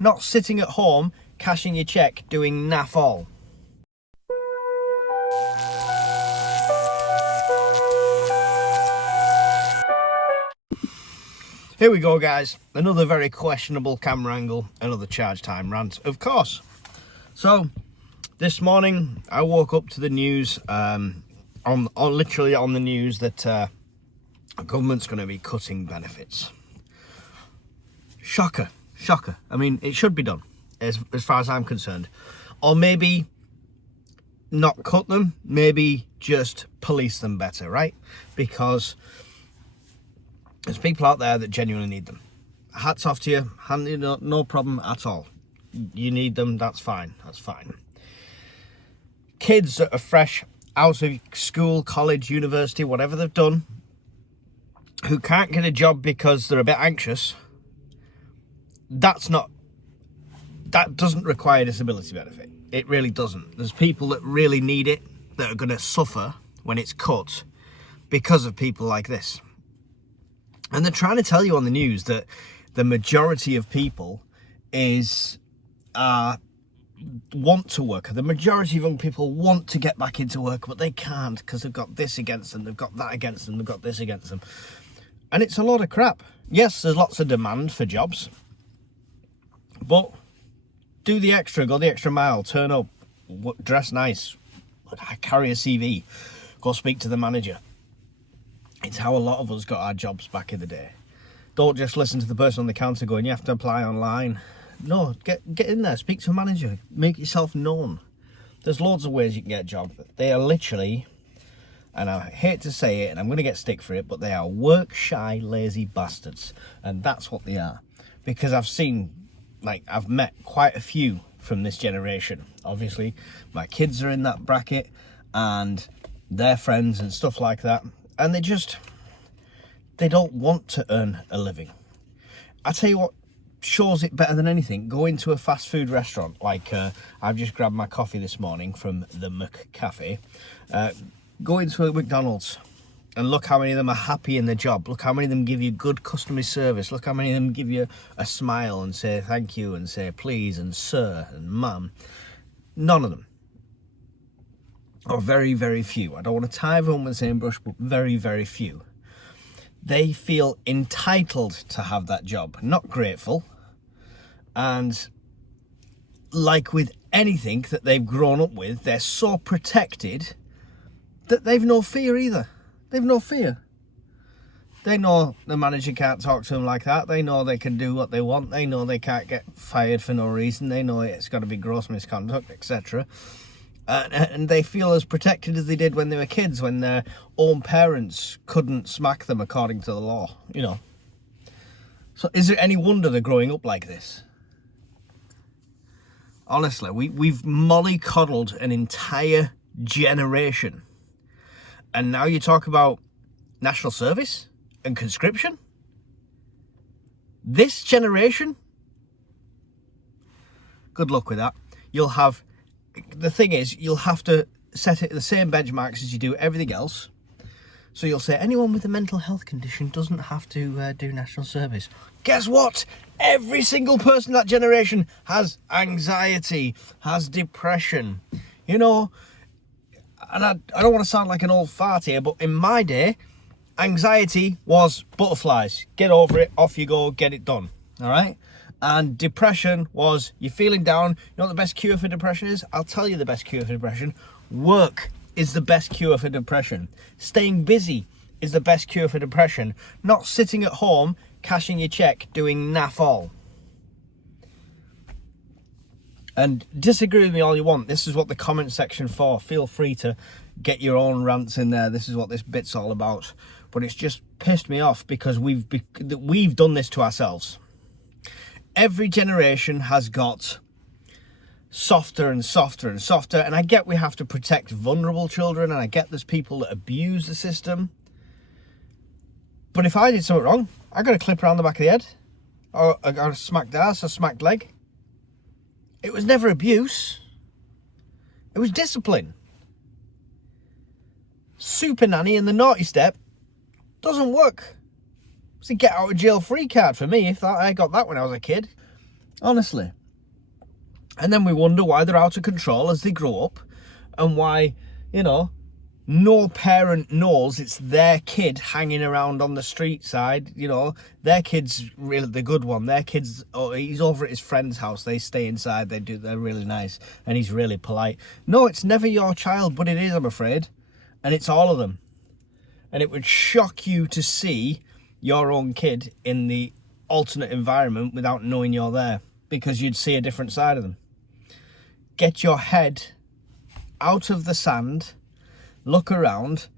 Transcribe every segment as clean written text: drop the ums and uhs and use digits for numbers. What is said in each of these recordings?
not sitting at home, cashing your cheque, doing naff all. Here we go, guys. Another very questionable camera angle, another charge time rant, of course. So, this morning I woke up to the news, literally on the news, that the government's going to be cutting benefits. Shocker. I mean, it should be done, as far as I'm concerned. Or maybe not cut them, maybe just police them better, right? Because there's people out there that genuinely need them. Hats off to you, no problem at all. You need them, that's fine. Kids that are fresh out of school, college, university, whatever they've done, who can't get a job because they're a bit anxious, that doesn't require disability benefit. It really doesn't. There's people that really need it that are going to suffer when it's cut because of people like this. And they're trying to tell you on the news that the majority of people want to work. The majority of young people want to get back into work, but they can't because they've got this against them, they've got that against them, they've got this against them. And it's a lot of crap. Yes, there's lots of demand for jobs, but do the extra, go the extra mile, turn up, dress nice, carry a CV, go speak to the manager. It's how a lot of us got our jobs back in the day. Don't just listen to the person on the counter going, you have to apply online. No, get in there, speak to a manager, make yourself known. There's loads of ways you can get a job. They are literally, and I hate to say it, and I'm going to get stick for it, but they are work-shy, lazy bastards. And that's what they are. Because I've met quite a few from this generation. Obviously, my kids are in that bracket, and their friends and stuff like that. And they don't want to earn a living. I tell you what shows it better than anything, go into a fast food restaurant, like I've just grabbed my coffee this morning from the McCafe. Go into a McDonald's and look how many of them are happy in their job. Look how many of them give you good customer service. Look how many of them give you a smile and say thank you and say please and sir and ma'am. None of them. Or very, very few. I don't want to tie everyone with the same brush, but very, very few. They feel entitled to have that job, not grateful. And like with anything that they've grown up with, they're so protected that they've no fear either. They've no fear. They know the manager can't talk to them like that. They know they can do what they want. They know they can't get fired for no reason. They know it's got to be gross misconduct, etc. And they feel as protected as they did when they were kids, when their own parents couldn't smack them according to the law, you know. So is there any wonder they're growing up like this? Honestly, we've mollycoddled an entire generation. And now you talk about national service and conscription? This generation? Good luck with that. The thing is, you'll have to set it the same benchmarks as you do everything else. So you'll say anyone with a mental health condition doesn't have to do national service. Guess what? Every single person in that generation has anxiety, has depression. You know, and I don't want to sound like an old fart here, but in my day, anxiety was butterflies. Get over it, off you go, get it done. All right? And depression was, you're feeling down. You know what the best cure for depression is? I'll tell you the best cure for depression. Work is the best cure for depression. Staying busy is the best cure for depression. Not sitting at home, cashing your cheque, doing naff all. And disagree with me all you want. This is what the comment section for. Feel free to get your own rants in there. This is what this bit's all about. But it's just pissed me off because we've done this to ourselves. Every generation has got softer and softer and softer. And I get we have to protect vulnerable children. And I get there's people that abuse the system. But if I did something wrong, I got a clip around the back of the head. Or I got a smacked ass, a smacked leg. It was never abuse. It was discipline. Super nanny and the naughty step doesn't work. It's a get out of jail free card for me if I got that when I was a kid. Honestly. And then we wonder why they're out of control as they grow up, and why, you know, no parent knows it's their kid hanging around on the street side. You know, their kid's really the good one. Their kid's, oh, he's over at his friend's house. They stay inside. They're really nice, and he's really polite. No, it's never your child, but it is, I'm afraid, and it's all of them. And it would shock you to see your own kid in the alternate environment without knowing you're there, because you'd see a different side of them. Get your head out of the sand, look around,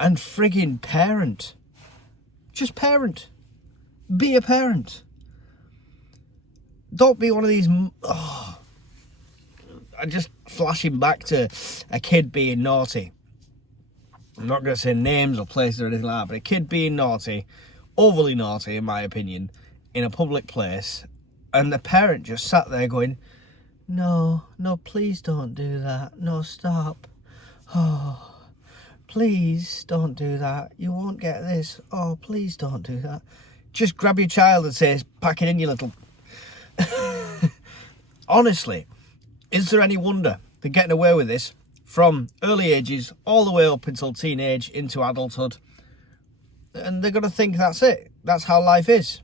and friggin' parent. Just parent. Be a parent. Don't be one of these... Oh, I'm just flashing back to a kid being naughty. I'm not going to say names or places or anything like that, but a kid being naughty, overly naughty in my opinion, in a public place, and the parent just sat there going, no, please don't do that. No, stop. Oh, please don't do that. You won't get this. Oh, please don't do that. Just grab your child and say, pack it in, you little... Honestly, is there any wonder they're getting away with this from early ages all the way up until teenage into adulthood? And they're going to think that's it. That's how life is.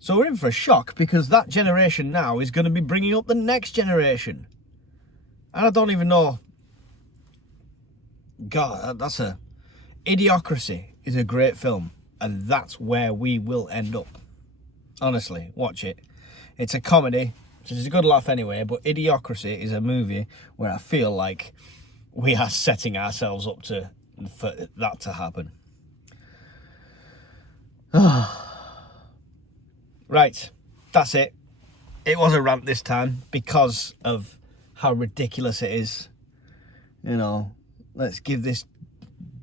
So we're in for a shock, because that generation now is going to be bringing up the next generation. And I don't even know... God, that's a... Idiocracy is a great film, and that's where we will end up. Honestly, watch it. It's a comedy, which is a good laugh anyway, but Idiocracy is a movie where I feel like we are setting ourselves up for that to happen. Right, that's it. It was a rant this time because of how ridiculous it is. You know, let's give this...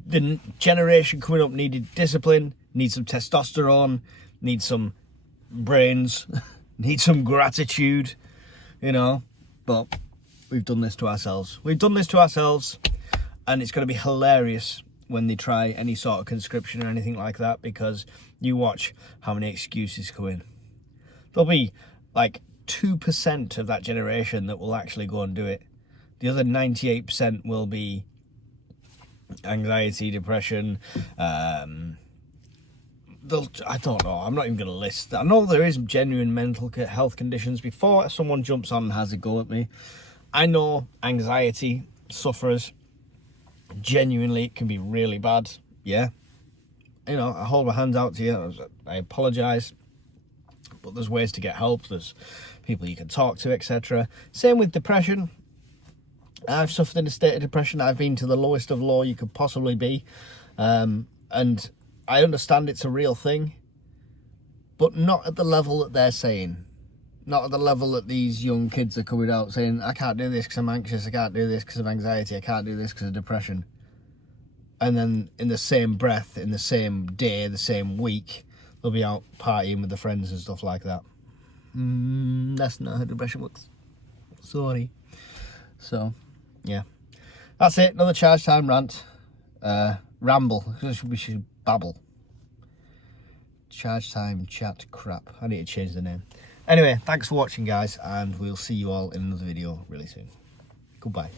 The generation coming up needed discipline, needs some testosterone, needs some brains, needs some gratitude, you know. But we've done this to ourselves. We've done this to ourselves, and it's going to be hilarious when they try any sort of conscription or anything like that, because you watch how many excuses come in. There'll be like 2% of that generation that will actually go and do it. The other 98% will be anxiety, depression. I don't know. I'm not even going to list. I know there is genuine mental health conditions. Before someone jumps on and has a go at me, I know anxiety sufferers. Genuinely, it can be really bad. Yeah. You know, I hold my hands out to you. I apologise. But there's ways to get help. There's people you can talk to, etc. Same with depression. I've suffered in a state of depression. I've been to the lowest of low you could possibly be. And I understand it's a real thing. But not at the level that they're saying. Not at the level that these young kids are coming out saying, I can't do this because I'm anxious. I can't do this because of anxiety. I can't do this because of depression. And then in the same breath, in the same day, the same week, they'll be out partying with their friends and stuff like that. That's not how depression works. Sorry. So, yeah. That's it. Another charge time rant. Ramble. We should babble. Charge time chat crap. I need to change the name. Anyway, thanks for watching, guys, and we'll see you all in another video really soon. Goodbye.